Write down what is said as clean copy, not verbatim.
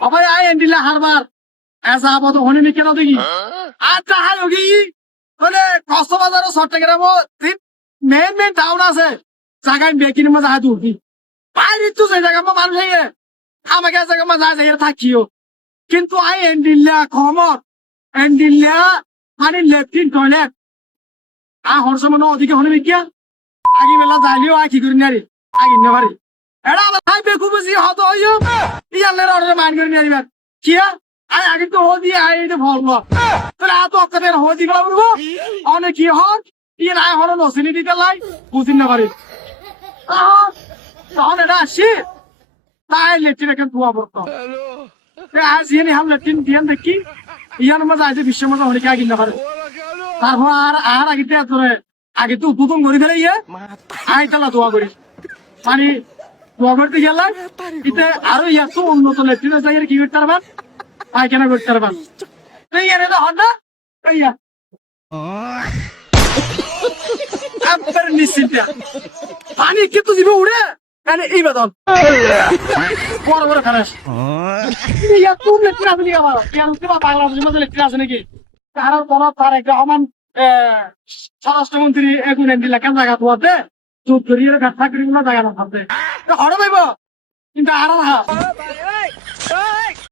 অবাই I এন্ডিলা Harbour এসা আবদ হনি নি কেন দেখি আচ্ছা হাই ওগি বলে কক্সবাজার ও চট্টগ্রাম মেন টাউন আছে জায়গায় বেকির মধ্যে হাত উঠি বাইরে তো সেই জায়গা মানুষ হয়ে আমাকে জায়গা মা যায় যাই থাকিও কিন্তু আই এন্ডিলা কমত এন্ডিলা মানে লেফটিন টয়লেট হরস মানে ওদিকে হলে কিয়া আগে বেলা যাইলেও কি করি নারি আগে নেবারি এটা আমার ভাই বেকু বুঝি হতো হইও ইয়ালের অর্ডার মান করে নিয়ে কিয়া আই আগে তো হো দিয়ে আই এটা বলবো তাহলে এত অক্কাদের হো দি গেল বলবো অনেক কি হন ইয়ে নাই হলো নসিনি দিতে লাই বুঝিন না পারি তখন এটা আসি তাই লেট্রিন একটা ধোয়া পড়তো আজ ইয়ে হাম লেট্রিন দিয়ে দেখি ইয়ার মধ্যে আছে বিশ্বের মধ্যে অনেকে আগে না পারে তারপর আর আগে তো উদ্বোধন করি ফেলে ইয়ে আই তালা দোয়া করি মানে দোয়া করতে গেলাম ইতে আরো ইয়ার তো উন্নত লেট্রিনের জায়গায় কি করতে পারবেন পায়খানা করতে পারবেন তুই এনে তো হন না ইয়া একবারে নিশ্চিন্তে পানি কিন্তু দিব উড়ে মানে এই বেতন বড় বড় খারাস ইয়া তুমি লেট্রিন আছে নাকি আমার কেন তোমার বাংলাদেশের মধ্যে লেট্রিন আছে নাকি কারণ বলা তার একটা অমান স্বরাষ্ট্রমন্ত্রী এগুলো এলাকার জায়গা তোমাতে চুপ করিয়ে ব্যবসা করি না জায়গা না থাকবে হরো পাইব কিন্তু আর